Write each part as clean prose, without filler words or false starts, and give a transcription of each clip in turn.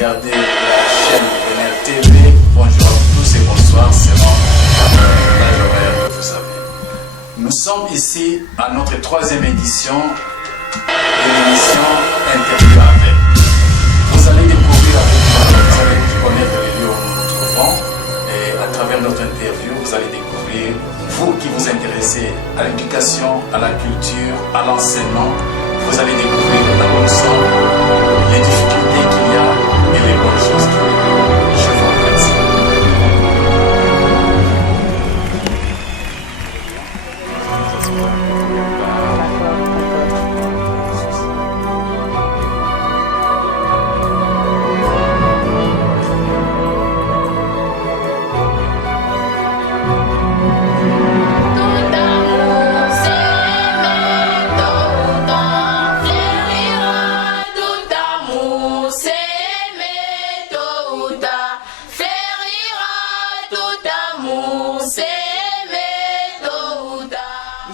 regardez la chaîne Benel TV. Bonjour à tous et bonsoir selon l'âge horaire que vous avez. Nous sommes ici à notre 3e édition de l'émission Interview avec. Vous allez découvrir avec nous, vous allez connaître les lieux où nous nous trouvons et à travers notre interview, vous allez découvrir, vous qui vous intéressez à l'éducation, à la culture, à l'enseignement, vous allez découvrir là où nous sommes, les difficultés qu'il y a et les bonnes choses qu'il y a. Je vous remercie.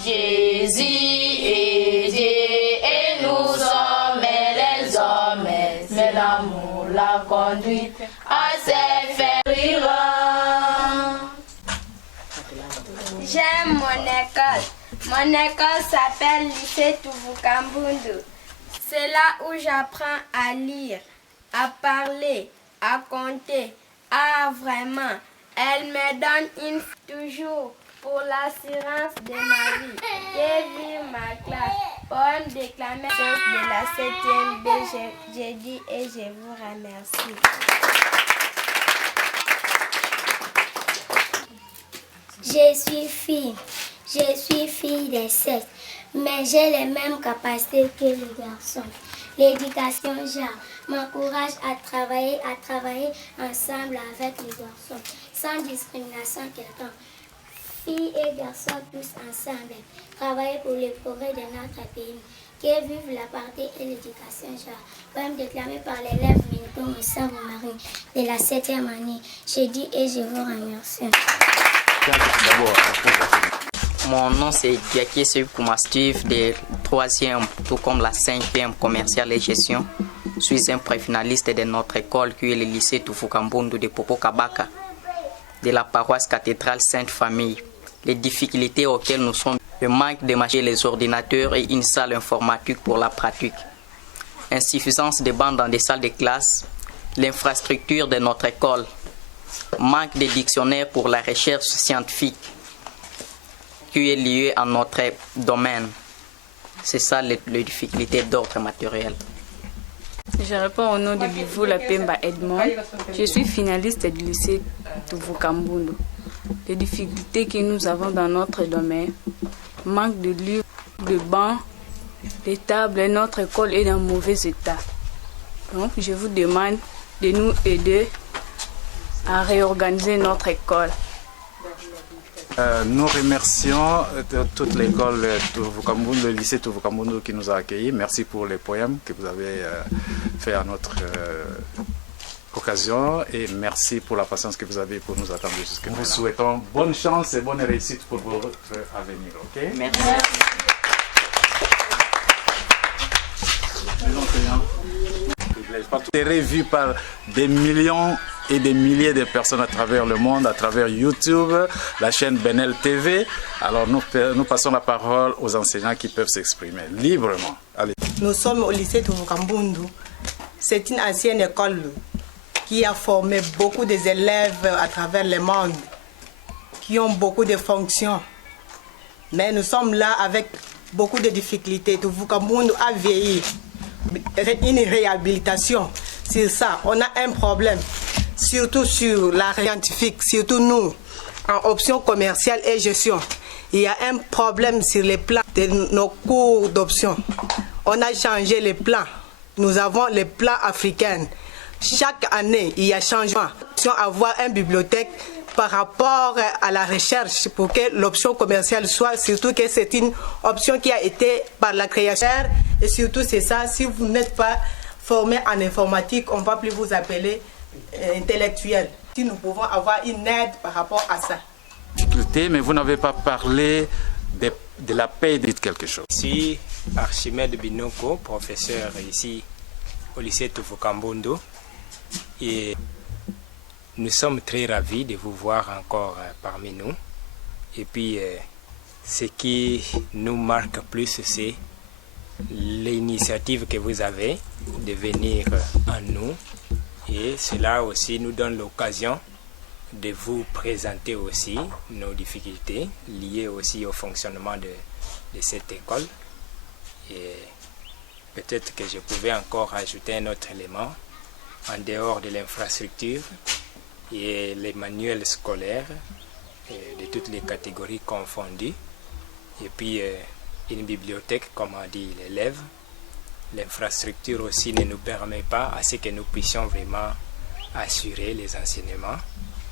Jésus est Dieu et nous sommes les hommes, mais l'amour l'a conduit à se faire rire. J'aime mon école. Mon école s'appelle Lycée Tuvukambundu. C'est là où j'apprends à lire, à parler, à compter, à vraiment. Elle me donne toujours pour l'assurance de ma vie. J'ai vu ma classe. Poème déclamé de la 7e B. J'ai dit et je vous remercie. Je suis fille des sexes, mais j'ai les mêmes capacités que les garçons. L'éducation m'encourage à travailler ensemble avec les garçons, sans discrimination quelconque. Filles et garçons tous ensemble, travailler pour les progrès de notre pays. Que vive la partie et l'éducation poème déclamé par l'élève Minko Moussa Marie de la 7e année. Je dis et je vous remercie. Mon nom c'est Diaké Koumastif de 3e, tout comme la 5e commerciale et gestion. Je suis un préfinaliste de notre école qui est le lycée Tuvukambundu de Popo Kabaka, de la paroisse cathédrale Sainte-Famille. Les difficultés auxquelles nous sommes, le manque de machines, les ordinateurs et une salle informatique pour la pratique. Insuffisance de bancs dans des salles de classe, l'infrastructure de notre école, manque de dictionnaires pour la recherche scientifique qui est liée à notre domaine. C'est ça les difficultés d'ordre matériel. Je réponds au nom de Bivou Lapemba Edmond. Je suis finaliste du lycée Tuvukambundu. Les difficultés que nous avons dans notre domaine, manque de livres, de bancs, de tables, et notre école est dans mauvais état. Donc je vous demande de nous aider à réorganiser notre école. Nous remercions toute l'école Tuvukambundu, le lycée Tuvukambundu qui nous a accueillis. Merci pour les poèmes que vous avez fait à notre occasion et merci pour la patience que vous avez pour nous attendre jusqu'à nous. Nous souhaitons bonne chance et bonne réussite pour votre avenir. Okay? Merci. Serez vu par des millions et des milliers de personnes à travers le monde, à travers YouTube, la chaîne Benel TV. Alors nous passons la parole aux enseignants qui peuvent s'exprimer librement. Allez. Nous sommes au lycée Tuvukambundu. C'est une ancienne école qui a formé beaucoup d'élèves à travers le monde, qui ont beaucoup de fonctions. Mais nous sommes là avec beaucoup de difficultés. Tuvukambundu a vieilli. Une réhabilitation, c'est ça. On a un problème, surtout sur la scientifique, surtout nous, en option commerciale et gestion. Il y a un problème sur les plans de nos cours d'option. On a changé les plans. Nous avons les plans africains. Chaque année, il y a changement. Avoir une bibliothèque par rapport à la recherche pour que l'option commerciale soit, surtout que c'est une option qui a été par la création. Et surtout, c'est ça, si vous n'êtes pas formé en informatique, on ne va plus vous appeler intellectuel. Si nous pouvons avoir une aide par rapport à ça. Difficulté, mais vous n'avez pas parlé de la paix, dites quelque chose. Je suis Archimède Binoko, professeur ici au lycée Tuvukambundu. Et nous sommes très ravis de vous voir encore parmi nous. Et puis, ce qui nous marque plus, c'est l'initiative que vous avez de venir à nous. Et cela aussi nous donne l'occasion de vous présenter aussi nos difficultés liées aussi au fonctionnement de cette école. Et peut-être que je pouvais encore ajouter un autre élément en dehors de l'infrastructure et les manuels scolaires de toutes les catégories confondues. Et puis une bibliothèque, comme a dit l'élève. L'infrastructure aussi ne nous permet pas à ce que nous puissions vraiment assurer les enseignements,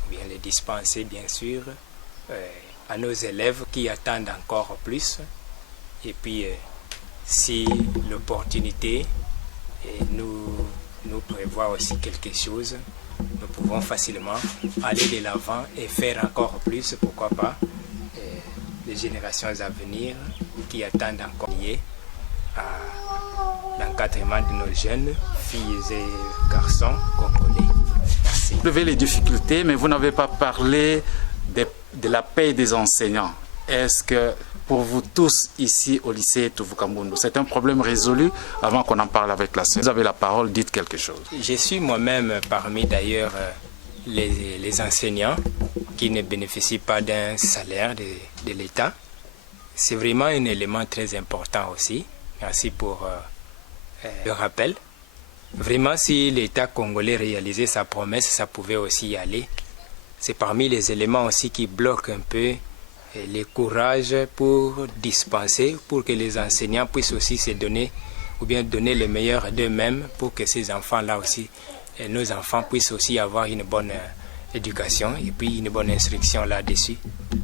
ou bien les dispenser bien sûr à nos élèves qui attendent encore plus. Et puis si l'opportunité nous prévoit aussi quelque chose, nous pouvons facilement aller de l'avant et faire encore plus, pourquoi pas, les générations à venir qui attendent encore liées à l'encadrement de nos jeunes filles et garçons congolais. Merci. Vous levez les difficultés, mais vous n'avez pas parlé de la paye des enseignants. Est-ce que pour vous tous ici au lycée Touvuka-Mbundu, c'est un problème résolu avant qu'on en parle avec la sœur? Vous avez la parole, dites quelque chose. Je suis moi-même parmi d'ailleurs les enseignants qui ne bénéficient pas d'un salaire de l'État. C'est vraiment un élément très important aussi. Merci pour le rappel. Vraiment, si l'État congolais réalisait sa promesse, ça pouvait aussi y aller. C'est parmi les éléments aussi qui bloquent un peu le courage pour dispenser, pour que les enseignants puissent aussi se donner, ou bien donner le meilleur d'eux-mêmes pour que ces enfants-là aussi, nos enfants puissent aussi avoir une bonne éducation et puis une bonne instruction là-dessus.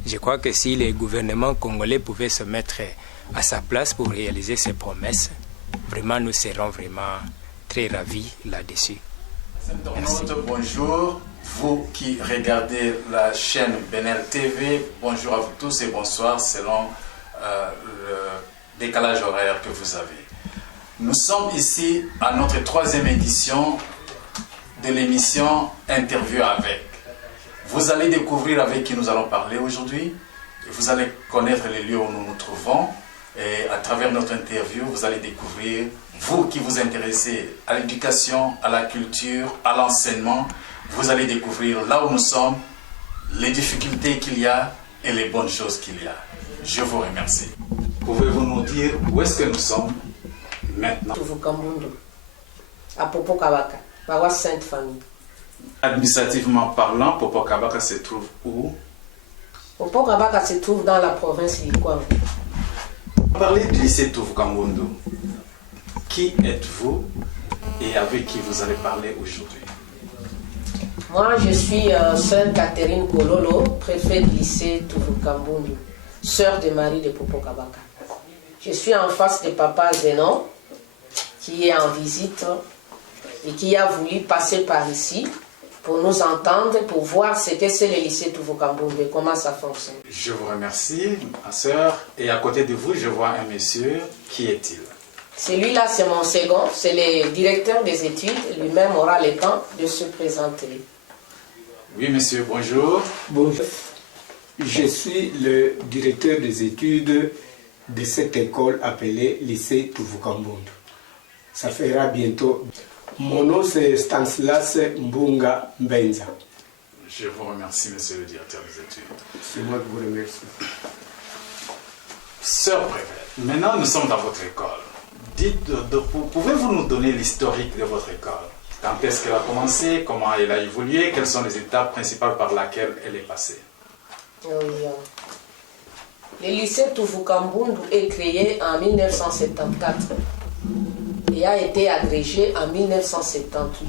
Je crois que si les gouvernements congolais pouvaient se mettre à sa place pour réaliser ces promesses, vraiment nous serons vraiment très ravis là-dessus. Merci. Bonjour, vous qui regardez la chaîne Benel TV, bonjour à vous tous et bonsoir selon le décalage horaire que vous avez. Nous sommes ici à notre 3e édition de l'émission Interview avec. Vous allez découvrir avec qui nous allons parler aujourd'hui. Vous allez connaître les lieux où nous nous trouvons. Et à travers notre interview, vous allez découvrir, vous qui vous intéressez à l'éducation, à la culture, à l'enseignement, vous allez découvrir là où nous sommes, les difficultés qu'il y a et les bonnes choses qu'il y a. Je vous remercie. Pouvez-vous nous dire où est-ce que nous sommes maintenant? Touvuka-Mbundu, à Popo Kabaka, paroisse Sainte-Famille. Administrativement parlant, Popo Kabaka se trouve où? Popo Kabaka se trouve dans la province du Kwangu. Parlez du lycée Touvuka-Mbundu. Qui êtes-vous et avec qui vous allez parler aujourd'hui? Moi, je suis sœur Catherine Kololo, préfète du lycée Touvuka-Mbundu, sœur de Marie de Popo Kabaka. Je suis en face de papa Zenon, qui est en visite et qui a voulu passer par ici pour nous entendre, pour voir ce que c'est le lycée Touvuka-Mbundu et comment ça fonctionne. Je vous remercie, ma sœur. Et à côté de vous, je vois un monsieur. Qui est-il? Celui-là, c'est mon second, c'est le directeur des études. Lui-même aura le temps de se présenter. Oui, monsieur, bonjour. Bonjour. Je suis le directeur des études de cette école appelée lycée Touvuka-Mbundu. Ça fera bientôt. Mon nom c'est Stanislas Mbunga Mbenza. Je vous remercie, monsieur le directeur des études. C'est moi qui vous remercie. Sœur préfète, maintenant nous sommes dans votre école. Pouvez-vous nous donner l'historique de votre école? Quand est-ce qu'elle a commencé? Comment elle a évolué? Quelles sont les étapes principales par lesquelles elle est passée? Oui. Le lycée Touvuka-Mbundu est créé en 1974 et a été agrégé en 1978.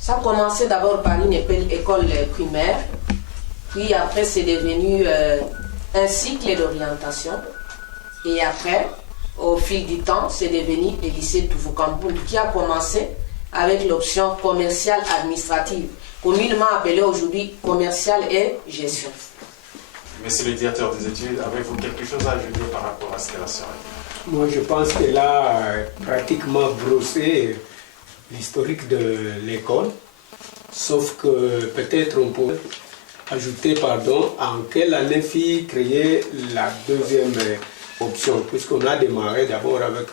Ça a commencé d'abord par une école primaire, puis après c'est devenu un cycle d'orientation, et après, au fil du temps, c'est devenu le lycée Touvuka-Mbundu qui a commencé avec l'option commerciale administrative, communément appelée aujourd'hui commerciale et gestion. Monsieur le directeur des études, avez-vous quelque chose à ajouter par rapport à ce qu'elle a dit? Moi, je pense qu'elle a pratiquement brossé l'historique de l'école, sauf que peut-être on peut ajouter, en quelle année fut créée la deuxième option, puisqu'on a démarré d'abord avec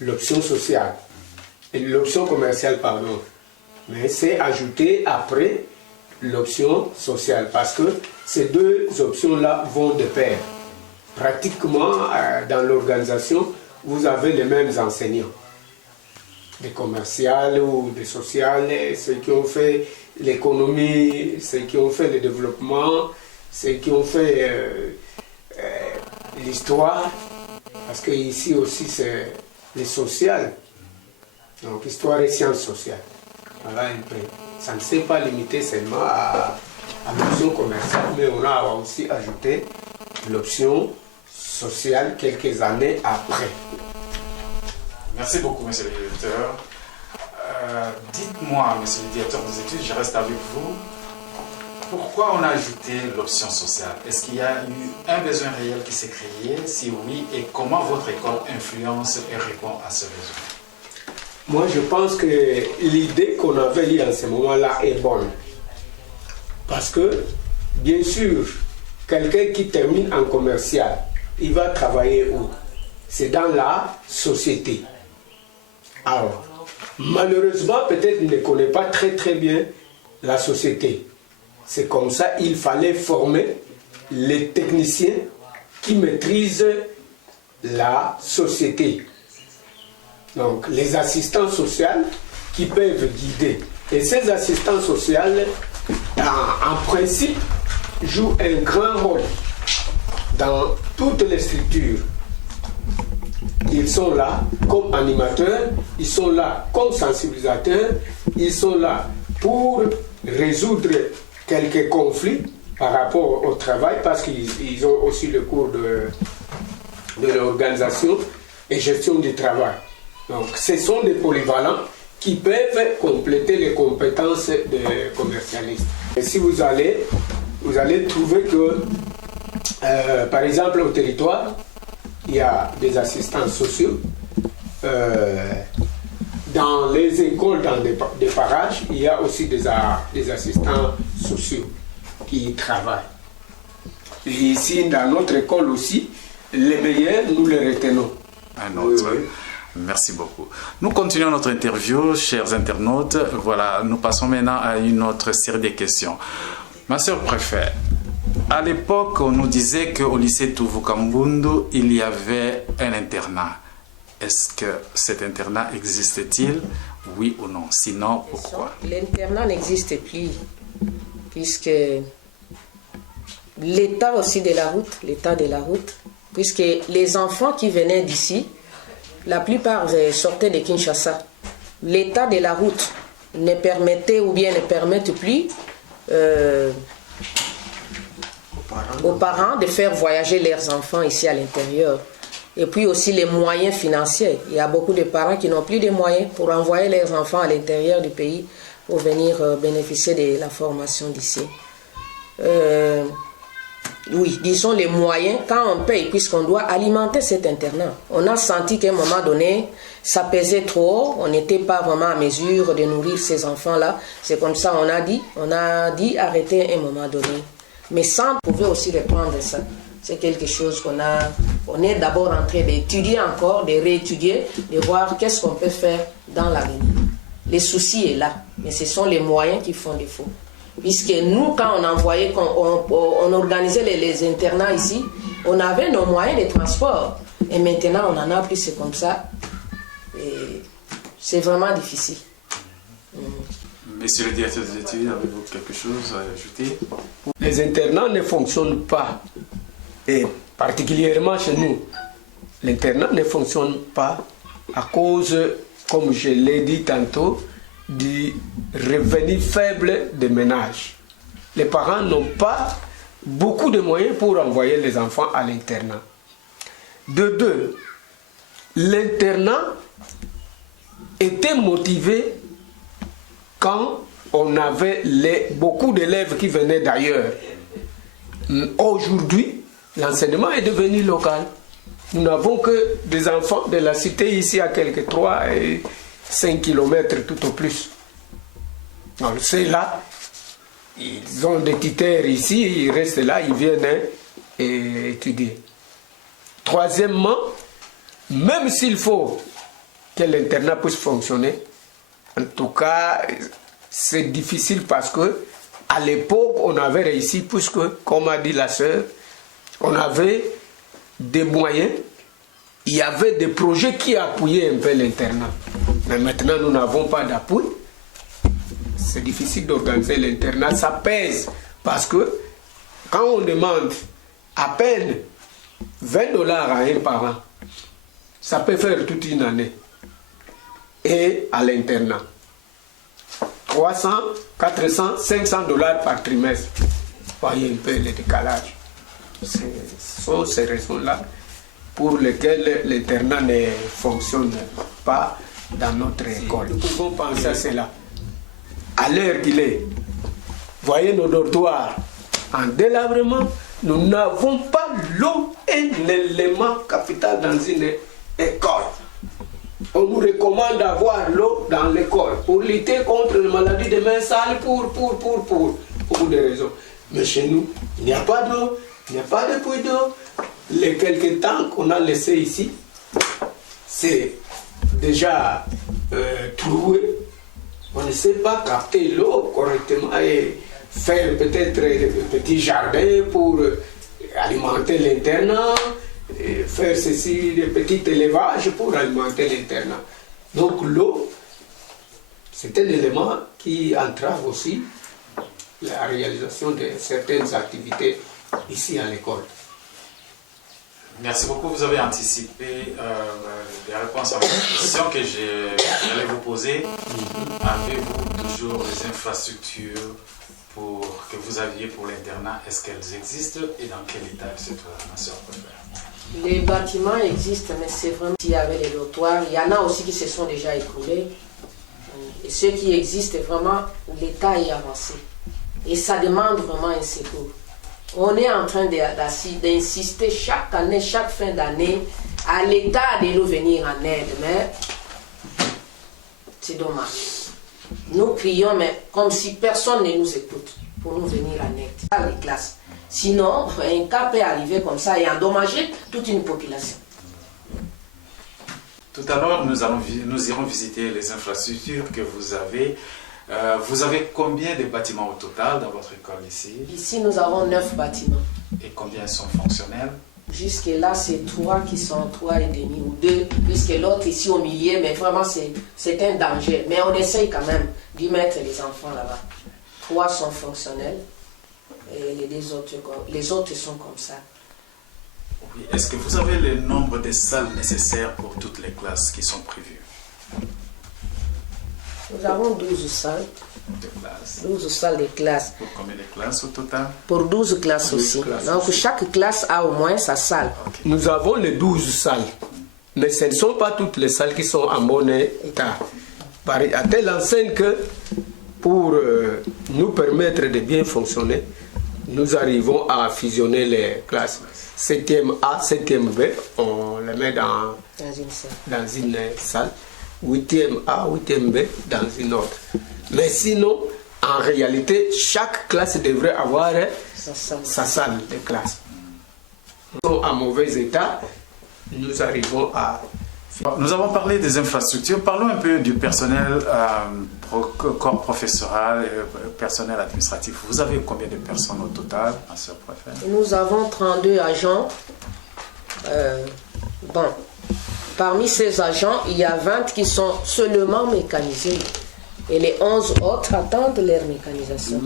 l'option sociale, et l'option commerciale, mais c'est ajouté après l'option sociale, parce que ces deux options-là vont de pair. Pratiquement, dans l'organisation, vous avez les mêmes enseignants, des commerciales ou des sociales, ceux qui ont fait l'économie, ceux qui ont fait le développement, ceux qui ont fait l'histoire, parce que ici aussi c'est le social, donc histoire et sciences sociales. Voilà un peu. Ça ne s'est pas limité seulement à l'option commerciale, mais on a aussi ajouté l'option sociale quelques années après. Merci beaucoup, monsieur le directeur. Dites-moi, monsieur le directeur des études, je reste avec vous. Pourquoi on a ajouté l'option sociale? Est-ce qu'il y a eu un besoin réel qui s'est créé? Si oui, et comment votre école influence et répond à ce besoin? Moi, je pense que l'idée qu'on avait eue en ce moment-là est bonne. Parce que, bien sûr, quelqu'un qui termine en commercial, il va travailler où? C'est dans la société. Alors, malheureusement, peut-être il ne connaît pas très bien la société. C'est comme ça il fallait former les techniciens qui maîtrisent la société. Donc, les assistants sociaux qui peuvent guider. Et ces assistants sociaux, en principe, jouent un grand rôle dans toutes les structures. Ils sont là comme animateurs, ils sont là comme sensibilisateurs, ils sont là pour résoudre quelques conflits par rapport au travail, parce qu'ils ont aussi le cours de l'organisation et gestion du travail. Donc ce sont des polyvalents qui peuvent compléter les compétences des commercialistes. Et si vous allez trouver que, par exemple, au territoire, il y a des assistants sociaux. Dans les écoles, dans des parages, il y a aussi des assistants sociaux qui travaillent. Et ici, dans notre école aussi, les meilleurs, nous les retenons. Un autre. Merci beaucoup. Nous continuons notre interview, chers internautes. Voilà, nous passons maintenant à une autre série de questions. Ma sœur préfère, à l'époque, on nous disait qu'au lycée Tuvuka-Mbundu, il y avait un internat. Est-ce que cet internat existe-t-il? Oui ou non? Sinon, pourquoi? L'internat n'existe plus, puisque l'état aussi de la route, puisque les enfants qui venaient d'ici, la plupart sortaient de Kinshasa. L'état de la route ne permettait ou bien ne permettent plus aux parents de faire voyager leurs enfants ici à l'intérieur. Et puis aussi les moyens financiers. Il y a beaucoup de parents qui n'ont plus de moyens pour envoyer leurs enfants à l'intérieur du pays pour venir bénéficier de la formation d'ici. Oui, disons les moyens, quand on paye, puisqu'on doit alimenter cet internat. On a senti qu'à un moment donné, ça pesait trop, on n'était pas vraiment à mesure de nourrir ces enfants-là. C'est comme ça on a dit arrêter à un moment donné. Mais sans pouvoir aussi reprendre ça. C'est quelque chose on est d'abord en train d'étudier encore, de réétudier, de voir qu'est-ce qu'on peut faire dans l'avenir. Le souci est là, mais ce sont les moyens qui font défaut. Puisque nous, quand on envoyait, on organisait les internats ici, on avait nos moyens de transport. Et maintenant, on en a plus, c'est comme ça. Et c'est vraiment difficile. Monsieur le directeur des études, avez-vous quelque chose à ajouter? Les internats ne fonctionnent pas. Et particulièrement chez nous, l'internat ne fonctionne pas à cause, comme je l'ai dit tantôt, du revenu faible des ménages. Les parents n'ont pas beaucoup de moyens pour envoyer les enfants à l'internat. De deux, l'internat était motivé quand on avait beaucoup d'élèves qui venaient d'ailleurs. Aujourd'hui, l'enseignement est devenu local. Nous n'avons que des enfants de la cité ici à quelques 3 et 5 km tout au plus. Donc c'est là, ils ont des titères ici, ils restent là, ils viennent étudier. Troisièmement, même s'il faut que l'internat puisse fonctionner, en tout cas, c'est difficile parce que à l'époque, on avait réussi, puisque, comme a dit la sœur, on avait des moyens, il y avait des projets qui appuyaient un peu l'internat. Mais maintenant, nous n'avons pas d'appui. C'est difficile d'organiser l'internat, ça pèse, parce que quand on demande à peine $20 à un parent, ça peut faire toute une année. Et à l'internat, 300, 400, $500 par trimestre. Voyez un peu le décalage. Ce sont ces raisons-là pour lesquelles l'internat ne fonctionne pas dans notre école. Nous pouvons penser à cela. À l'heure qu'il est, voyez nos dortoirs en délabrement, nous n'avons pas l'eau, un élément capital dans une école. On nous recommande d'avoir l'eau dans l'école pour lutter contre les maladies des mains sales, pour beaucoup de raisons. Mais chez nous, il n'y a pas d'eau, il n'y a pas de puits d'eau. Les quelques temps qu'on a laissé ici, c'est déjà troué. On ne sait pas capter l'eau correctement et faire peut-être des petits jardins pour alimenter l'internat, faire ceci, des petits élevages pour alimenter l'internat. Donc l'eau, c'est un élément qui entrave aussi la réalisation de certaines activités ici à l'école. Merci beaucoup. Vous avez anticipé les réponses à vos questions que j'allais vous poser. Avez-vous toujours les infrastructures que vous aviez pour l'internat? Est-ce qu'elles existent et dans quel état elles se trouvent, ma soeur préférée? Les bâtiments existent, mais c'est vraiment s'il y avait les dortoirs. Il y en a aussi qui se sont déjà écoulés. Et ceux qui existent, vraiment, l'état est avancé. Et ça demande vraiment un secours. On est en train d'insister chaque année, chaque fin d'année, à l'État de nous venir en aide, mais c'est dommage. Nous crions, mais comme si personne ne nous écoute pour nous venir en aide. Pas les classes. Sinon, un cas peut arriver comme ça et endommager toute une population. Tout à l'heure, nous irons visiter les infrastructures que vous avez. Vous avez combien de bâtiments au total dans votre école ici? Ici, nous avons 9 bâtiments. Et combien sont fonctionnels? Jusque-là, c'est 3 qui sont 3,5 ou 2, puisque l'autre ici au milieu, mais vraiment, c'est un danger. Mais on essaye quand même d'y mettre les enfants là-bas. 3 sont fonctionnels et les autres sont comme ça. Oui. Est-ce que vous avez le nombre de salles nécessaires pour toutes les classes qui sont prévues? Nous avons 12 salles. 12 salles de classe. Pour combien de classes au total? Pour 12 classes aussi. Donc chaque classe a au moins sa salle. Okay. Nous avons les 12 salles. Mais ce ne sont pas toutes les salles qui sont en bon état. À telle enseigne que pour nous permettre de bien fonctionner, nous arrivons à fusionner les classes. 7e A, 7e B, on les met dans une salle. 8e A, 8e B dans une autre. Mais sinon, en réalité, chaque classe devrait avoir sa salle de classe. Nous sommes en mauvais état, nous arrivons à... Nous avons parlé des infrastructures, parlons un peu du personnel, corps professoral et personnel administratif. Vous avez combien de personnes au total, ma soeur préférée? Nous avons 32 agents. Parmi ces agents, il y a 20 qui sont seulement mécanisés. Et les 11 autres attendent leur mécanisation.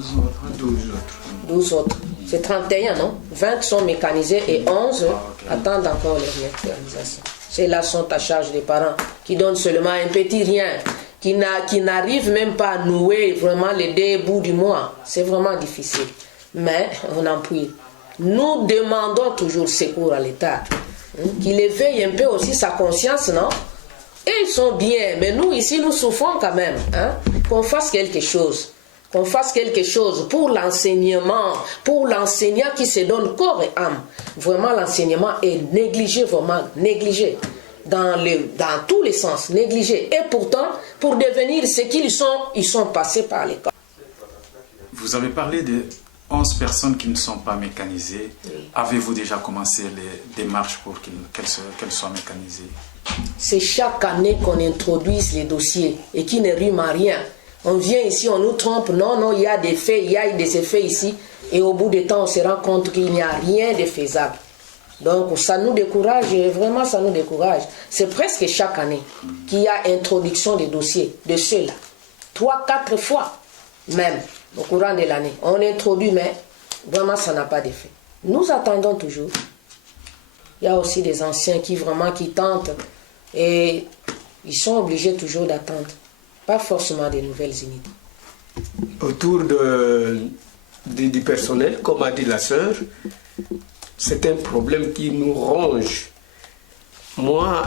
12 autres. C'est 31, non? 20 sont mécanisés et 11 attendent encore leur mécanisation. Ceux-là sont à charge des parents qui donnent seulement un petit rien, qui n'arrivent même pas à nouer vraiment les 2 bouts du mois. C'est vraiment difficile. Mais on en prie. Nous demandons toujours secours à l'État. Qu'il éveille un peu aussi sa conscience, non? Et ils sont bien, mais nous ici, nous souffrons quand même. Qu'on fasse quelque chose. Qu'on fasse quelque chose pour l'enseignement, pour l'enseignant qui se donne corps et âme. Vraiment, l'enseignement est négligé, vraiment négligé. dans tous les sens, négligés. Et pourtant, pour devenir ce qu'ils sont, ils sont passés par l'école. Vous avez parlé de 11 personnes qui ne sont pas mécanisées. Oui. Avez-vous déjà commencé les démarches pour qu'elles soient mécanisées? C'est chaque année qu'on introduise les dossiers et qui ne rime à rien. On vient ici, on nous trompe. Non, non, il y a des faits, il y a des effets ici. Et au bout du temps, on se rend compte qu'il n'y a rien de faisable. Donc ça nous décourage, vraiment ça nous décourage. C'est presque chaque année qu'il y a introduction des dossiers de ceux-là. 3-4 fois même au courant de l'année. On introduit, mais vraiment ça n'a pas d'effet. Nous attendons toujours. Il y a aussi des anciens qui tentent et ils sont obligés toujours d'attendre. Pas forcément des nouvelles unités. Autour du personnel, comme a dit la sœur, c'est un problème qui nous ronge. Moi,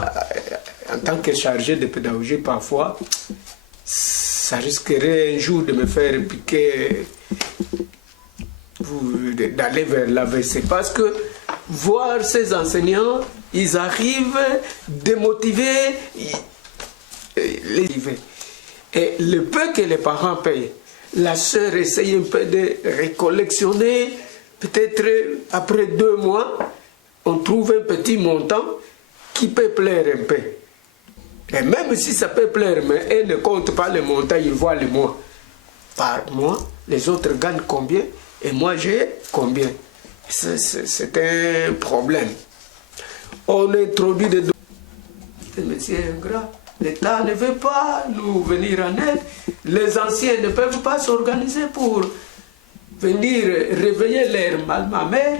en tant que chargé de pédagogie, parfois, ça risquerait un jour de me faire piquer, d'aller vers l'AVC. Parce que voir ces enseignants, ils arrivent démotivés, et le peu que les parents payent, la sœur essaye un peu de récollectionner. Peut-être après 2 mois, on trouve un petit montant qui peut plaire un peu. Et même si ça peut plaire, mais elle ne compte pas le montant, il voit le mois. Par mois, les autres gagnent combien et moi j'ai combien. C'est un problème. On introduit des métiers ingrats. L'État ne veut pas nous venir en aide. Les anciens ne peuvent pas s'organiser pour venir réveiller leur mal-mère.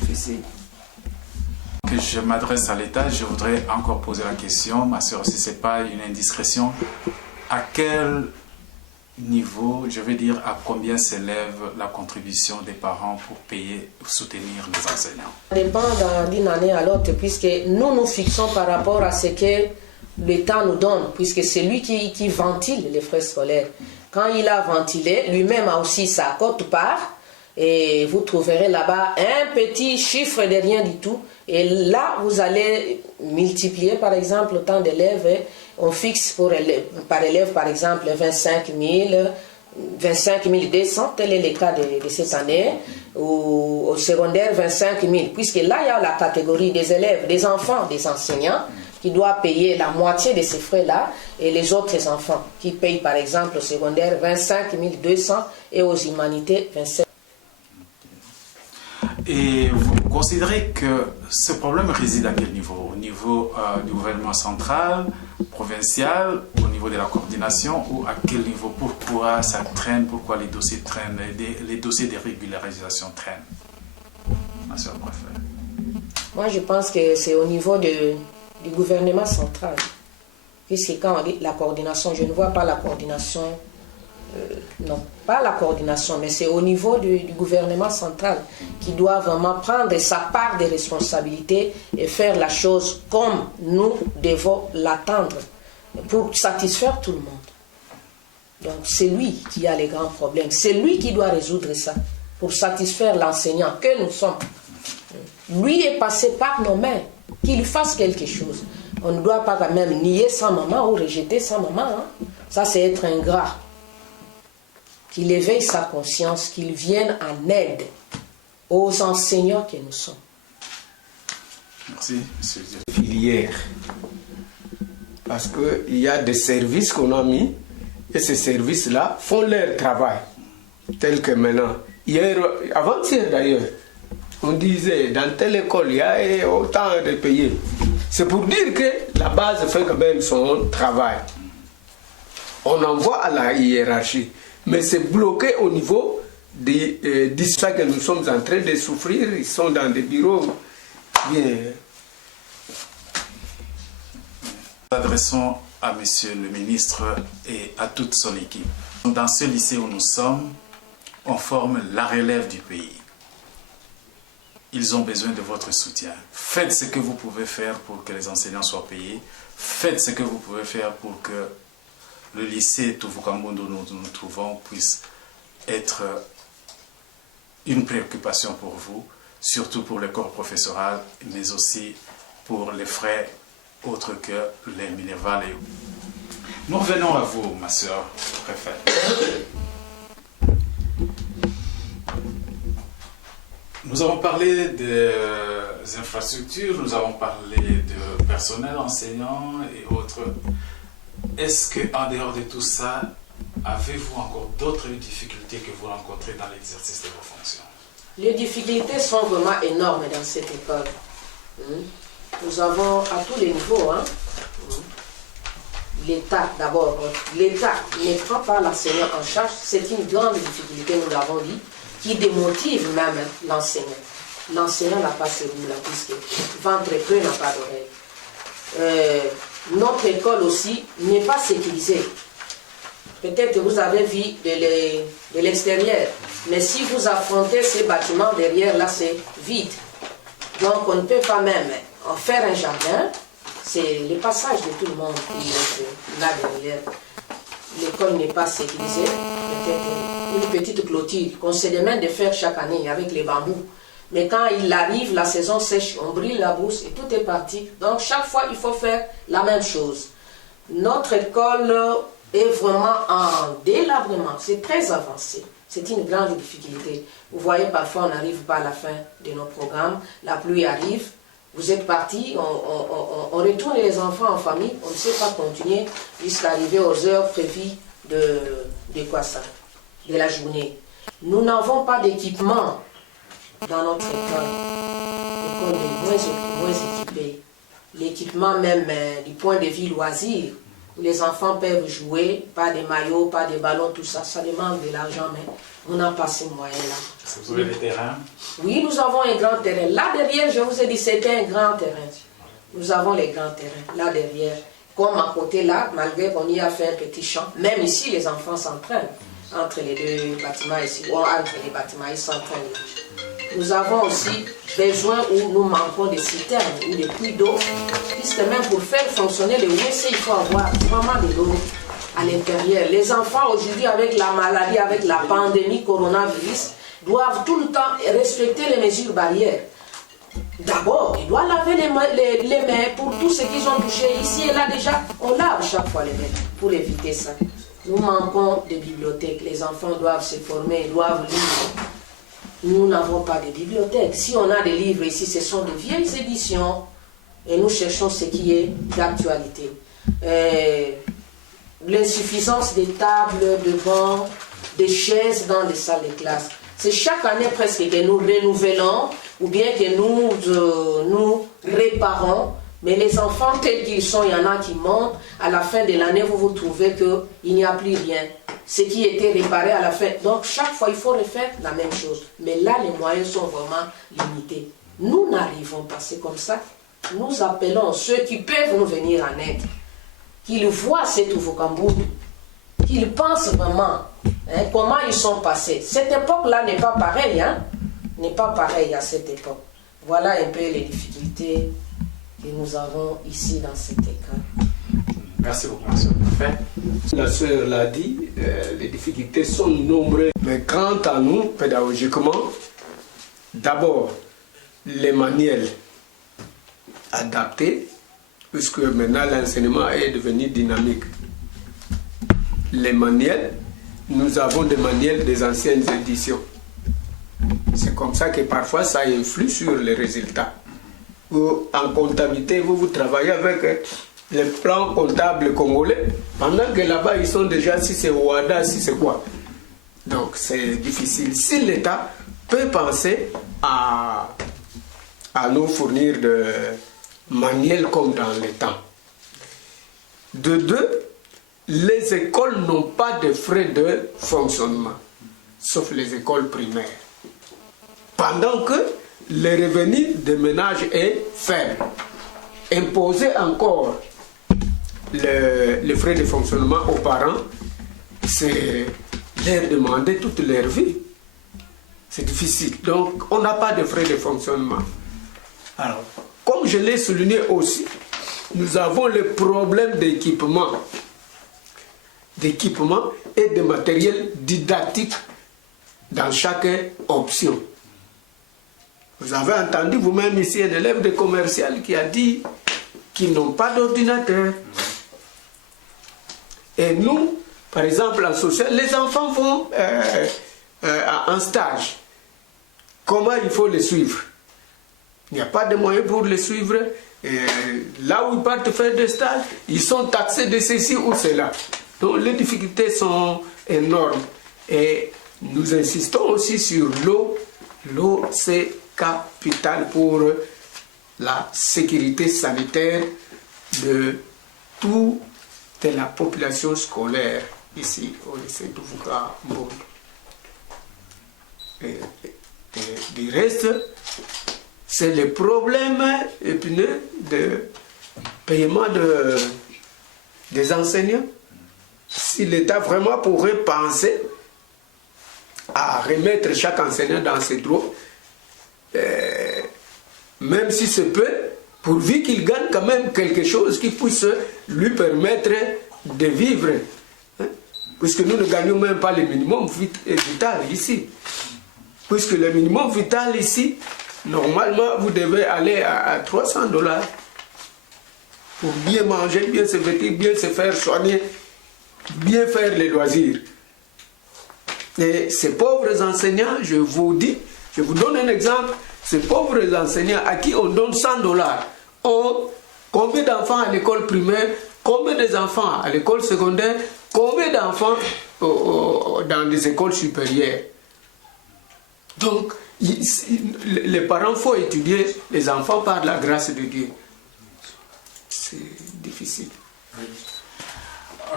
Difficile. Que je m'adresse à l'État, je voudrais encore poser la question, ma soeur, si ce n'est pas une indiscrétion, à quel niveau, je veux dire, à combien s'élève la contribution des parents pour payer, pour soutenir les enseignants? Ça dépend d'une année à l'autre, puisque nous fixons par rapport à ce que l'État nous donne, puisque c'est lui qui ventile les frais scolaires. Quand il a ventilé, lui-même a aussi sa quote-part, et vous trouverez là-bas un petit chiffre de rien du tout. Et là, vous allez multiplier, par exemple, le temps d'élèves. On fixe par élève, par exemple, 25 200, tel est le cas de cette année, ou au secondaire, 25 000. Puisque là, il y a la catégorie des élèves, des enfants, des enseignants, qui doivent payer la moitié de ces frais-là, et les autres enfants qui payent, par exemple, au secondaire, 25 200, et aux humanités, 27 000. Et vous considérez que ce problème réside à quel niveau? Au niveau du gouvernement central, provincial, au niveau de la coordination, ou à quel niveau? Pourquoi ça traîne? Pourquoi les dossiers traînent? Les dossiers de régularisation traînent? Ma soeur préférée. Moi, je pense que c'est au niveau du gouvernement central. Puisque quand on dit la coordination, je ne vois pas la coordination. Non, pas la coordination, mais c'est au niveau du gouvernement central qui doit vraiment prendre sa part de responsabilité et faire la chose comme nous devons l'attendre pour satisfaire tout le monde. Donc c'est lui qui a les grands problèmes, c'est lui qui doit résoudre ça pour satisfaire l'enseignant que nous sommes. Lui est passé par nos mains, qu'il fasse quelque chose. On ne doit pas quand même nier sa maman ou rejeter sa maman. Hein. Ça c'est être ingrat. Qu'il éveille sa conscience, qu'il vienne en aide aux enseignants que nous sommes. Merci, monsieur. Filière. Parce qu'il y a des services qu'on a mis, et ces services-là font leur travail. Tel que maintenant, hier, avant-hier d'ailleurs, on disait, dans telle école, il y a autant de payés. C'est pour dire que la base fait quand même son travail. On envoie à la hiérarchie. Mais c'est bloqué au niveau de ça que nous sommes en train de souffrir. Ils sont dans des bureaux. Bien. Nous adressons à monsieur le ministre et à toute son équipe. Dans ce lycée où nous sommes, on forme la relève du pays. Ils ont besoin de votre soutien. Faites ce que vous pouvez faire pour que les enseignants soient payés. Faites ce que vous pouvez faire pour que le lycée Touvoukambundu où nous trouvons puisse être une préoccupation pour vous. surtout pour le corps professoral, mais aussi pour les frais autres que les minérales. Nous revenons à vous, ma soeur préfète. Nous avons parlé des infrastructures, nous avons parlé de personnel enseignant et autres. Est-ce qu'en dehors de tout ça, avez-vous encore d'autres difficultés que vous rencontrez dans l'exercice de vos fonctions? Les difficultés sont vraiment énormes dans cette école. Nous avons à tous les niveaux, l'État d'abord, l'État ne prend pas l'enseignant en charge, c'est une grande difficulté, nous l'avons dit, qui démotive même l'enseignant. L'enseignant n'a pas ce goût-là, puisque ventre creux n'a pas d'oreille. Notre école aussi n'est pas sécurisée. Peut-être que vous avez vu de l'extérieur, mais si vous affrontez ces bâtiments derrière, là c'est vide. Donc on ne peut pas même en faire un jardin. C'est le passage de tout le monde qui est là derrière. L'école n'est pas sécurisée. Peut-être une petite clôture qu'on se demande de faire chaque année avec les bambous. Mais quand il arrive, la saison sèche, on brûle la brousse et tout est parti. Donc chaque fois, il faut faire la même chose. Notre école est vraiment en délabrement. C'est très avancé. C'est une grande difficulté. Vous voyez, parfois, on n'arrive pas à la fin de nos programmes. La pluie arrive. Vous êtes partis, on retourne les enfants en famille, on ne sait pas continuer jusqu'à arriver aux heures prévues de la journée. Nous n'avons pas d'équipement dans notre école. L'école est moins équipée. L'équipement même du point de vue loisir, où les enfants peuvent jouer, pas de maillots, pas de ballons, tout ça, ça demande de l'argent, mais on n'a pas ces moyens-là. Est-ce que vous avez des terrains? Oui, nous avons un grand terrain. Là derrière, je vous ai dit, c'était un grand terrain. Nous avons les grands terrains, là derrière. Comme à côté là, malgré qu'on y a fait un petit champ, même ici, les enfants s'entraînent. Entre les deux bâtiments ici, ou entre les bâtiments, ils s'entraînent. Nous avons aussi besoin où nous manquons de citernes ou de puits d'eau, puisque même pour faire fonctionner le WC, il faut avoir vraiment de l'eau à l'intérieur. Les enfants aujourd'hui, avec la maladie, avec la pandémie coronavirus, doivent tout le temps respecter les mesures barrières. D'abord, ils doivent laver les mains pour tous ceux qui ont touché ici et là déjà. On lave chaque fois les mains pour éviter ça. Nous manquons de bibliothèques. Les enfants doivent se former, doivent lire. Nous n'avons pas de bibliothèque. Si on a des livres ici, ce sont de vieilles éditions et nous cherchons ce qui est d'actualité. L'insuffisance des tables, de bancs, des chaises dans des salles de classe. C'est chaque année presque que nous renouvelons ou bien que nous réparons. Mais les enfants tels qu'ils sont, il y en a qui montent. À la fin de l'année, vous trouvez qu'il n'y a plus rien. Ce qui était réparé à la fin. Donc chaque fois, il faut refaire la même chose. Mais là, les moyens sont vraiment limités. Nous n'arrivons pas, c'est comme ça. Nous appelons ceux qui peuvent nous venir en aide. Qu'ils voient ces Tuvukamboundou. Qu'ils pensent vraiment comment ils sont passés. Cette époque-là n'est pas pareille. N'est pas pareille à cette époque. Voilà un peu les difficultés que nous avons ici dans cette école. Merci beaucoup, monsieur le préfet. La sœur l'a dit, les difficultés sont nombreuses. Mais quant à nous, pédagogiquement, d'abord, les manuels adaptés, puisque maintenant l'enseignement est devenu dynamique. Les manuels, nous avons des manuels des anciennes éditions. C'est comme ça que parfois ça influe sur les résultats. En comptabilité, vous travaillez avec les plans comptables congolais, pendant que là-bas, ils sont déjà, si c'est Ouada, si c'est quoi. Donc, c'est difficile. Si l'État peut penser à nous fournir de manuels comme dans les temps. De deux, les écoles n'ont pas de frais de fonctionnement, sauf les écoles primaires. Pendant que le revenu des ménages est faible. Imposer encore les frais de fonctionnement aux parents, c'est leur demander toute leur vie. C'est difficile. Donc, on n'a pas de frais de fonctionnement. Alors, comme je l'ai souligné aussi, nous avons le problème d'équipement et de matériel didactique dans chaque option. Vous avez entendu vous-même ici un élève de commercial qui a dit qu'ils n'ont pas d'ordinateur. Et nous, par exemple, en social, les enfants vont en stage. Comment il faut les suivre? Il n'y a pas de moyens pour les suivre. Et là où ils partent faire des stages, ils sont taxés de ceci ou cela. Donc les difficultés sont énormes. Et nous insistons aussi sur l'eau. L'eau, c'est capital pour la sécurité sanitaire de toute la population scolaire ici au lycée Touvuka-Mbondu. Et du reste, c'est le problème épineux de paiement des enseignants. Si l'État vraiment pourrait penser à remettre chaque enseignant dans ses droits, même si c'est peu, pourvu qu'il gagne quand même quelque chose qui puisse lui permettre de vivre. Hein? Puisque nous ne gagnons même pas le minimum vital ici. Puisque le minimum vital ici, normalement, vous devez aller à $300 pour bien manger, bien se vêtir, bien se faire soigner, bien faire les loisirs. Et ces pauvres enseignants, je vous dis, je vous donne un exemple, ces pauvres enseignants à qui on donne $100 ont combien d'enfants à l'école primaire, combien d'enfants à l'école secondaire, combien d'enfants dans des écoles supérieures. Donc, les parents, il faut étudier les enfants par la grâce de Dieu. C'est difficile.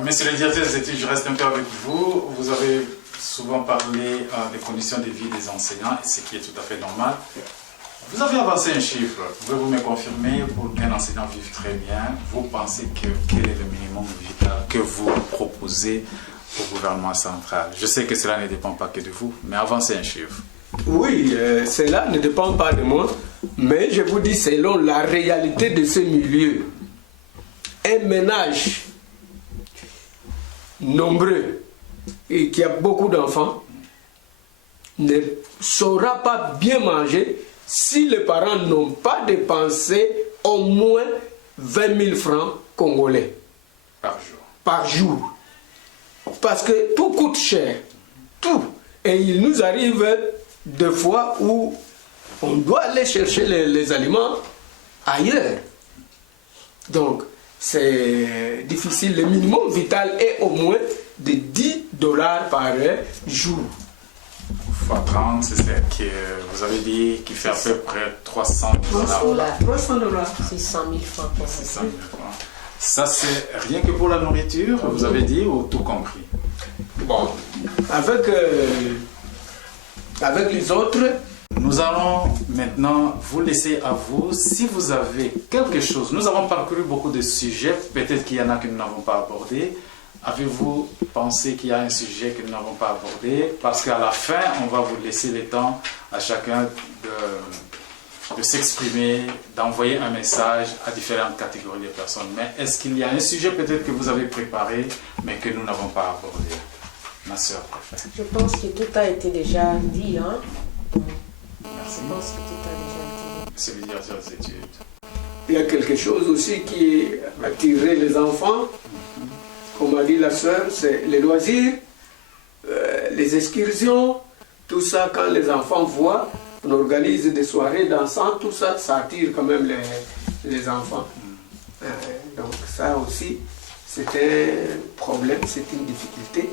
Monsieur le directeur des études, je reste un peu avec vous. Vous avez souvent parlé des conditions de vie des enseignants, ce qui est tout à fait normal. Vous avez avancé un chiffre. Pouvez-vous me confirmer, pour qu'un enseignant vive très bien, vous pensez quel est le minimum vital que vous proposez au gouvernement central? Je sais que cela ne dépend pas que de vous, mais avancez un chiffre. Oui, cela ne dépend pas de moi, mais je vous dis selon la réalité de ce milieu. Un ménage nombreux et qui a beaucoup d'enfants ne saura pas bien manger si les parents n'ont pas dépensé au moins 20 000 francs congolais par jour. Parce que tout coûte cher, tout. Et il nous arrive des fois où on doit aller chercher les aliments ailleurs. Donc, c'est difficile. Le minimum vital est au moins de $10 par jour. Fois 30, c'est ce que vous avez dit, qui fait à peu près $300. $300. 600 000 francs. 600 000 francs. Ça, c'est rien que pour la nourriture, vous avez dit, ou tout compris? Bon, avec les autres. Nous allons maintenant vous laisser à vous. Si vous avez quelque chose, nous avons parcouru beaucoup de sujets, peut-être qu'il y en a que nous n'avons pas abordés. Avez-vous pensé qu'il y a un sujet que nous n'avons pas abordé? Parce qu'à la fin, on va vous laisser le temps à chacun de s'exprimer, d'envoyer un message à différentes catégories de personnes. Mais est-ce qu'il y a un sujet peut-être que vous avez préparé, mais que nous n'avons pas abordé? Ma soeur préférée. Je pense que tout a été déjà dit. Hein? Merci. Je pense que tout a déjà été dit. Monsieur le directeur des études. Il y a quelque chose aussi qui attirait les enfants. Comme a dit la sœur, c'est les loisirs, les excursions, tout ça, quand les enfants voient, on organise des soirées dansant, tout ça, ça attire quand même les enfants. Donc ça aussi, c'est un problème, c'est une difficulté.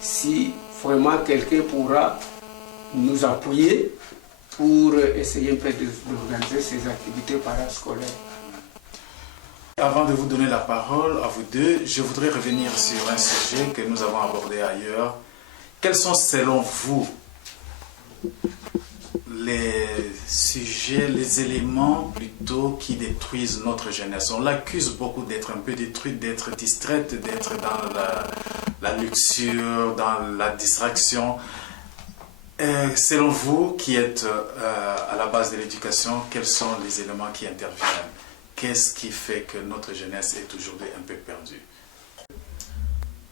Si vraiment quelqu'un pourra nous appuyer pour essayer d'organiser ces activités parascolaires. Avant de vous donner la parole à vous deux, je voudrais revenir sur un sujet que nous avons abordé ailleurs. Quels sont selon vous les sujets, les éléments plutôt qui détruisent notre jeunesse? On l'accuse beaucoup d'être un peu détruite, d'être distraite, d'être dans la luxure, dans la distraction. Selon vous qui êtes à la base de l'éducation, quels sont les éléments qui interviennent? Qu'est-ce qui fait que notre jeunesse est aujourd'hui un peu perdue?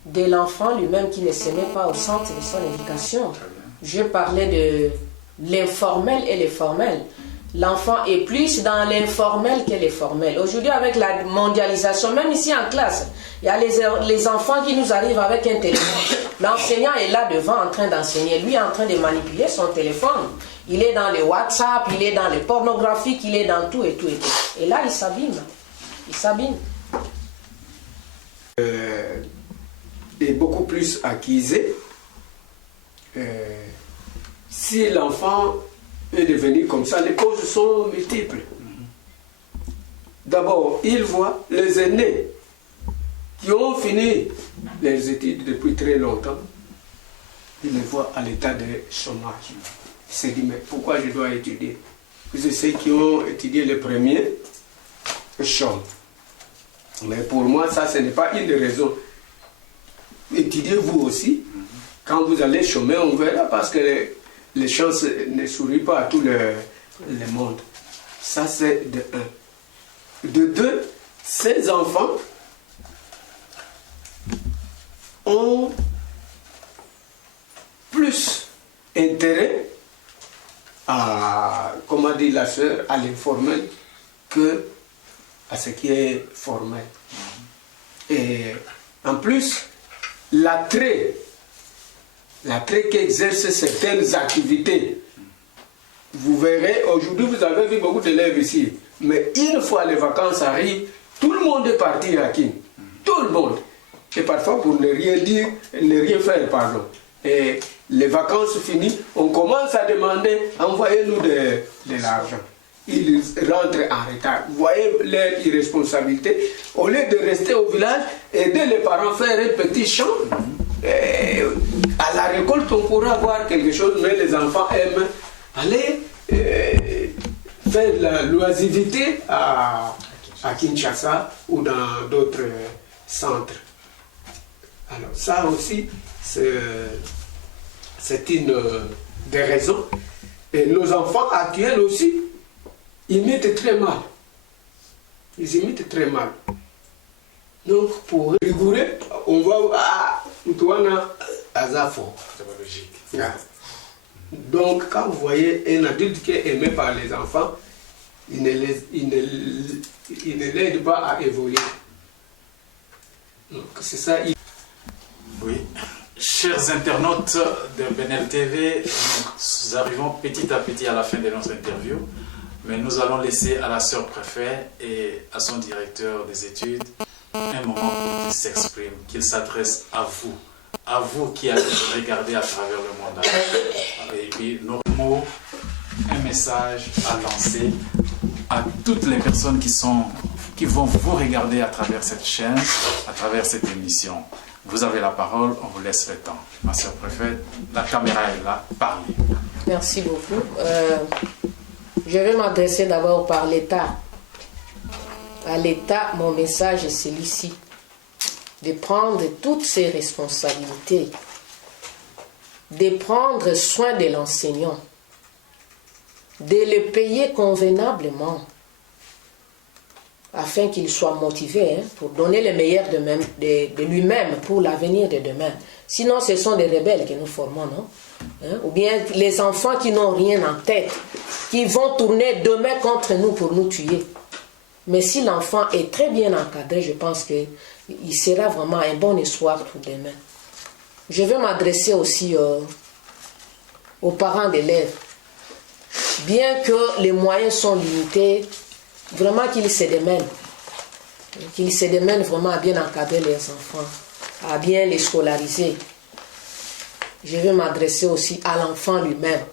De l'enfant lui-même qui ne se met pas au centre de son éducation. Je parlais de l'informel et le formel. l'enfant est plus dans l'informel que le formel. Aujourd'hui, avec la mondialisation, même ici en classe, il y a les enfants qui nous arrivent avec un téléphone. L'enseignant est là devant en train d'enseigner. Lui est en train de manipuler son téléphone. Il est dans les WhatsApp, il est dans les pornographiques, il est dans tout et tout et tout. Et là, il s'abîme. Il s'abîme. Est beaucoup plus acquisé. Si l'enfant est devenu comme ça, les causes sont multiples. D'abord, il voit les aînés qui ont fini leurs études depuis très longtemps. Il les voit à l'état de chômage. Il se dit, mais pourquoi je dois étudier? Puisque ceux qui ont étudié les premiers chôment. Mais pour moi, ça, ce n'est pas une raison. Étudiez vous aussi. Quand vous allez chômer, on verra parce que les chances ne sourient pas à tout le monde. Ça, c'est de un. De deux, ces enfants ont plus intérêt à, comment dit la sœur, à l'informel que à ce qui est formel. Et en plus, l'attrait qu'exercent certaines activités, vous verrez, aujourd'hui vous avez vu beaucoup d'élèves ici, mais une fois les vacances arrivent, tout le monde est parti à Kin. Tout le monde. Et parfois pour ne rien dire, ne rien faire, pardon. Et les vacances finies, on commence à demander, envoyez-nous de l'argent. Ils rentrent en retard. Vous voyez leur irresponsabilité. Au lieu de rester au village, aider les parents à faire un petit champ. À la récolte, on pourra voir quelque chose, mais les enfants aiment aller faire la loisiveté à Kinshasa ou dans d'autres centres. Alors ça aussi, c'est une des raisons. Et nos enfants actuels aussi, imitent très mal. Ils imitent très mal. Donc pour rigoler, on va à Zafo. C'est pas logique. Donc quand vous voyez un adulte qui est aimé par les enfants, il ne l'aide pas à évoluer. Donc c'est ça. Oui. Chers internautes de Benel TV, nous arrivons petit à petit à la fin de notre interview, mais nous allons laisser à la sœur préfet et à son directeur des études un moment pour qu'ils s'expriment, qu'ils s'adressent à vous qui allez regarder à travers le monde. Et puis nos mots, un message à lancer à toutes les personnes qui vont vous regarder à travers cette chaîne, à travers cette émission. Vous avez la parole, on vous laisse le temps. Ma sœur préfète, la caméra est là, parlez. Merci beaucoup. Je vais m'adresser d'abord par l'État. À l'État, mon message est celui-ci. De prendre toutes ses responsabilités. De prendre soin de l'enseignant. De le payer convenablement. Afin qu'il soit motivé pour donner le meilleur de lui-même pour l'avenir de demain. Sinon, ce sont des rebelles que nous formons, non? Ou bien les enfants qui n'ont rien en tête, qui vont tourner demain contre nous pour nous tuer. Mais si l'enfant est très bien encadré, je pense qu'il sera vraiment un bon espoir pour demain. Je vais m'adresser aussi aux parents d'élèves. Bien que les moyens sont limités, vraiment qu'ils se démènent. Qu'ils se démènent vraiment à bien encadrer les enfants, à bien les scolariser. Je vais m'adresser aussi à l'enfant lui-même,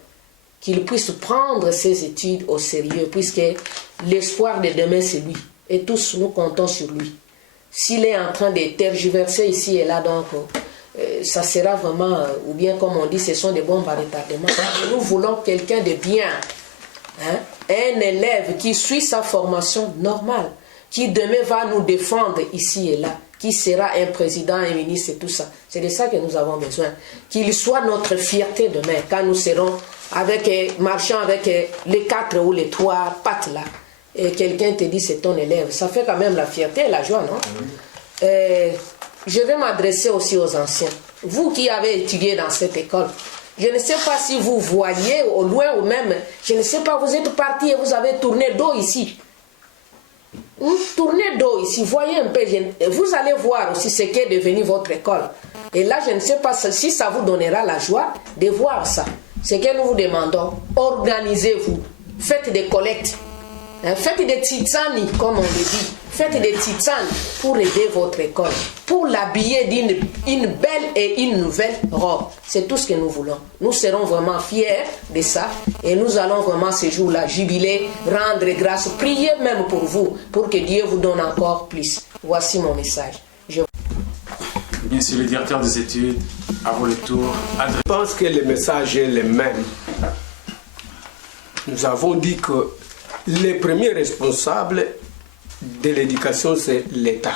qu'il puisse prendre ses études au sérieux, puisque l'espoir de demain, c'est lui. Et tous, nous comptons sur lui. S'il est en train de tergiverser ici et là, donc, ça sera vraiment, ou bien comme on dit, ce sont des bombes à retardement. Nous voulons quelqu'un de bien. Un élève qui suit sa formation normale, qui demain va nous défendre ici et là, qui sera un président, un ministre et tout ça. C'est de ça que nous avons besoin. Qu'il soit notre fierté demain, quand nous serons marchant avec les 4 ou les 3 pattes là, et quelqu'un te dit c'est ton élève. Ça fait quand même la fierté et la joie, non? Je vais m'adresser aussi aux anciens. Vous qui avez étudié dans cette école, Je ne sais pas si vous voyez au loin ou même, je ne sais pas, vous êtes parti et vous avez tourné d'eau ici. Tournez d'eau ici, voyez un peu, vous allez voir aussi ce qu'est devenu votre école. Et là, je ne sais pas si ça vous donnera la joie de voir ça. Ce que nous vous demandons, organisez-vous, faites des collectes, faites des titanes, comme on le dit, faites des titanes pour aider votre école, pour l'habiller d'une belle et une nouvelle robe. C'est tout ce que nous voulons. Nous serons vraiment fiers de ça et nous allons vraiment ce jour-là jubiler, rendre grâce, prier même pour vous, pour que Dieu vous donne encore plus. Voici mon message. Bien sûr, le directeur des études, à vos tours. Je pense que le message est le même. Nous avons dit que les premiers responsables de l'éducation, c'est l'État.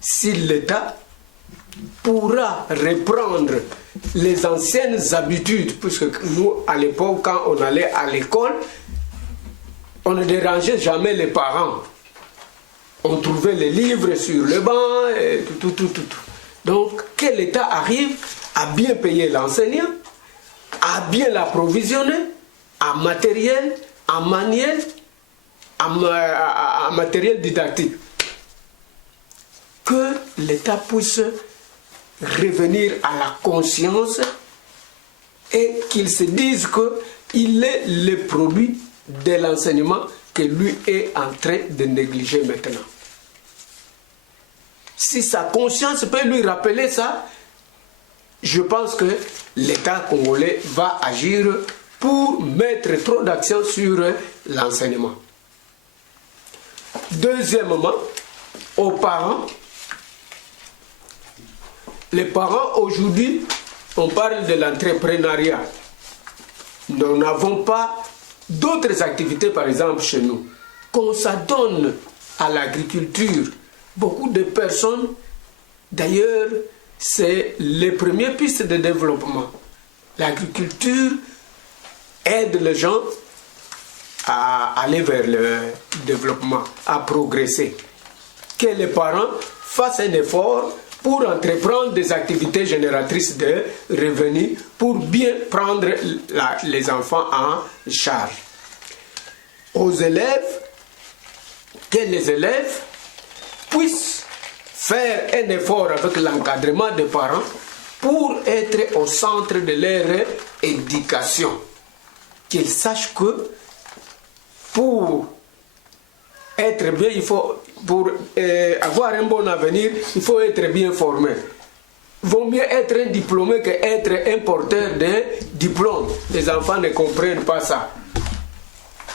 Si l'État pourra reprendre les anciennes habitudes, puisque nous, à l'époque, quand on allait à l'école, on ne dérangeait jamais les parents. On trouvait les livres sur le banc, et tout. Donc, que l'État arrive à bien payer l'enseignant, à bien l'approvisionner, en matériel, en manuel, en matériel didactique. Que l'État puisse revenir à la conscience et qu'il se dise qu'il est le produit de l'enseignement que lui est en train de négliger maintenant. Si sa conscience peut lui rappeler ça, je pense que l'État congolais va agir pour mettre trop d'accent sur l'enseignement. Deuxièmement, aux parents. Les parents aujourd'hui, on parle de l'entrepreneuriat. Nous n'avons pas d'autres activités, par exemple, chez nous. Qu'on s'adonne à l'agriculture. Beaucoup de personnes, d'ailleurs, c'est les premières pistes de développement. L'agriculture aide les gens à aller vers le développement, à progresser. Que les parents fassent un effort pour entreprendre des activités génératrices de revenus pour bien prendre les enfants en charge. Aux élèves, que les élèves puissent faire un effort avec l'encadrement des parents pour être au centre de leur éducation. Qu'ils sachent que pour être bien, pour avoir un bon avenir, il faut être bien formé. Il vaut mieux être un diplômé qu'être un porteur de diplôme. Les enfants ne comprennent pas ça.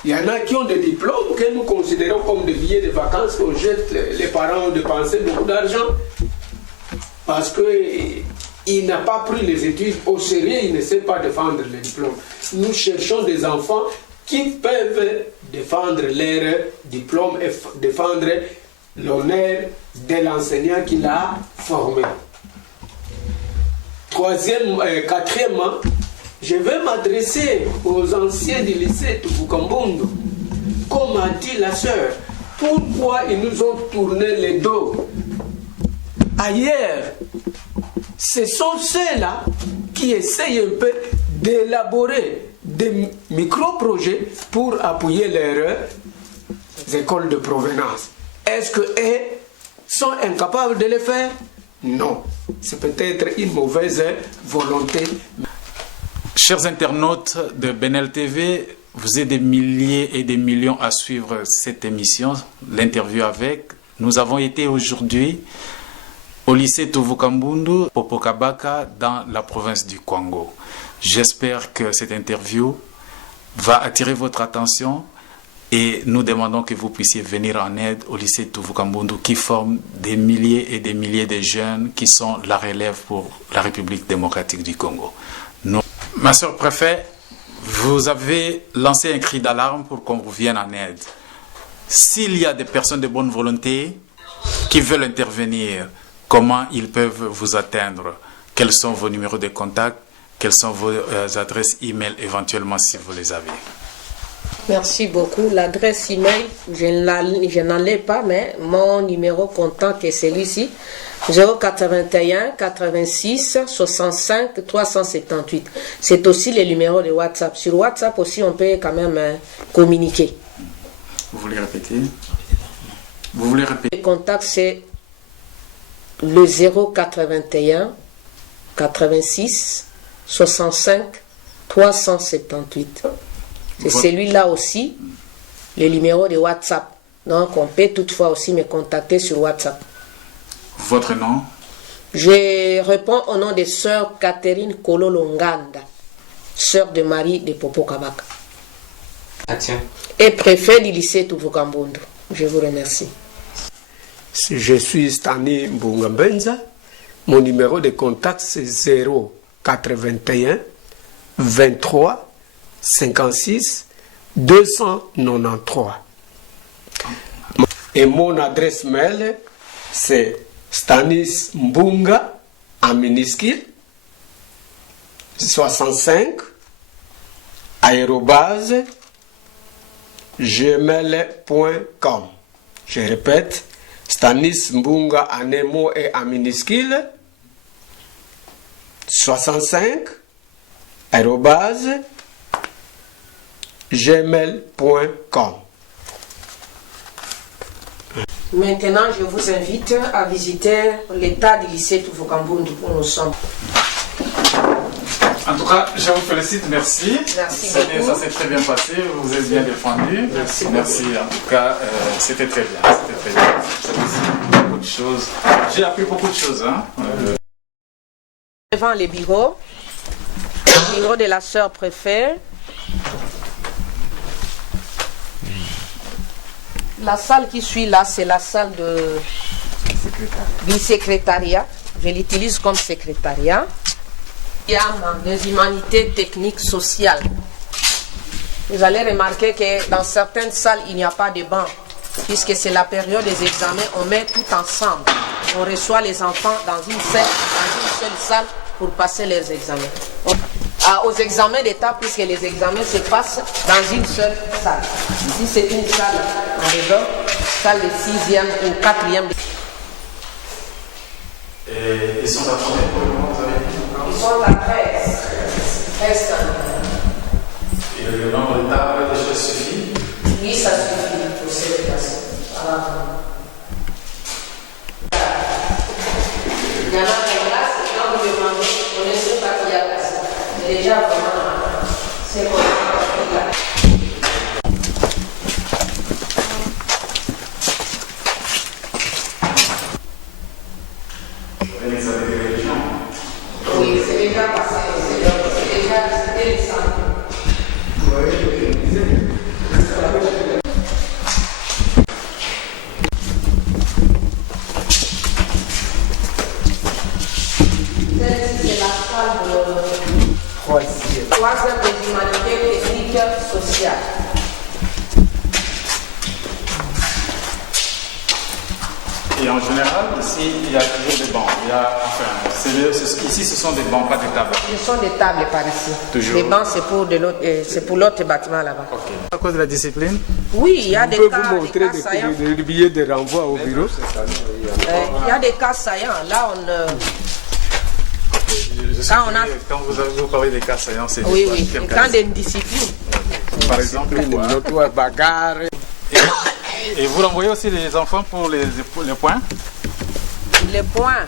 Il y en a qui ont des diplômes que nous considérons comme des billets de vacances qu'on jette. Les parents ont dépensé beaucoup d'argent parce qu'il n'a pas pris les études au sérieux, il ne sait pas défendre les diplômes. Nous cherchons des enfants qui peuvent défendre leur diplôme et défendre l'honneur de l'enseignant qui l'a formé. Quatrièmement, je vais m'adresser aux anciens du lycée Tuvukambundu. Comme a dit la sœur, pourquoi ils nous ont tourné le dos? Ailleurs, ce sont ceux-là qui essayent un peu d'élaborer des micro-projets pour appuyer leurs écoles de provenance. Est-ce qu'eux sont incapables de le faire? Non. C'est peut-être une mauvaise volonté. Chers internautes de Benel TV, vous êtes des milliers et des millions à suivre cette émission, l'interview avec. Nous avons été aujourd'hui au lycée Tuvukambundu, Popokabaka, dans la province du Congo. J'espère que cette interview va attirer votre attention et nous demandons que vous puissiez venir en aide au lycée Tuvukambundu qui forme des milliers et des milliers de jeunes qui sont la relève pour la République démocratique du Congo. Ma soeur préfet, vous avez lancé un cri d'alarme pour qu'on vous vienne en aide. S'il y a des personnes de bonne volonté qui veulent intervenir, comment ils peuvent vous atteindre? Quels sont vos numéros de contact? Quelles sont vos adresses e-mail éventuellement si vous les avez? Merci beaucoup. L'adresse e-mail, je n'en ai pas, mais mon numéro contact est celui-ci. 081 86 65 378. C'est aussi le numéro de WhatsApp. Sur WhatsApp aussi, on peut quand même communiquer. Vous voulez répéter? Vous voulez répéter? Le contact, c'est le 081 86 65 378. C'est celui-là aussi, le numéro de WhatsApp. Donc, on peut toutefois aussi me contacter sur WhatsApp. Votre nom? Je réponds au nom de sœur Catherine Kololonganda, sœur de Marie de Popo Kabaka. Et préfet du lycée Tuvukambundu. Je vous remercie. Je suis Stani Mbungambenza. Mon numéro de contact c'est 081 23 56 293. Et mon adresse mail c'est Stanis Mbunga en minuscule 65 @gmail.com. Je répète, Stanis Mbunga en un mot et en minuscule 65 @gmail.com. Maintenant, je vous invite à visiter l'état du lycée Tuvukambundu où nous sommes. En tout cas, je vous félicite, merci. Merci beaucoup. Ça s'est très bien passé, vous êtes bien défendu. Merci. Merci, en tout cas, c'était très bien. C'était très bien. Beaucoup de choses. J'ai appris beaucoup de choses. Hein. Devant les bureaux, le bureau de la sœur préfet. La salle qui suit là, c'est la salle du secrétariat. Je l'utilise comme secrétariat. Il y a les humanités techniques sociales. Vous allez remarquer que dans certaines salles, il n'y a pas de banc. Puisque c'est la période des examens, on met tout ensemble. On reçoit les enfants dans une seule salle pour passer leurs examens. Aux examens d'État, puisque les examens se passent dans une seule salle. Ici, c'est une salle en réseau, salle de 6e ou 4e. Et ils sont à combien pour le moment, vous avez dit? Ils sont à 13. 13 ans. Et le nombre de tables déjà suffit? Oui, ça suffit pour cette classe. Voilà. Il y en a des classes, quand vous demandez, on ne sait pas qu'il y a classe. C'est déjà vraiment, c'est bon. L'examen des religions? Oui, c'est déjà passé, c'est déjà les centres. C'est la salle de troisième des humanités techniques sociales. Et en général, ici, il y a toujours des bancs. Ici, ce sont des bancs, pas des tables. Ce sont des tables par ici. Toujours. Les bancs, c'est pour l'autre bâtiment là-bas. Ok. À cause de la discipline? Oui, il y a des cas, vous montrer des billets de renvoi au bureau? Il y a des cas saillants. Là, Quand vous parlez des cas saillants, c'est oui, oui, des cas d'indiscipline. Par exemple, une bagarre. Et vous renvoyez aussi les enfants pour les points? Les points.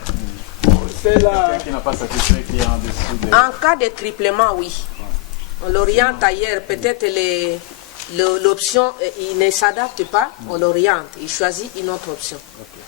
C'est là. Quelqu'un qui n'a pas satisfait, qui est en dessous de... En cas de triplement, oui. On l'oriente ailleurs. Peut-être l'option, il ne s'adapte pas, on l'oriente. Il choisit une autre option. Okay.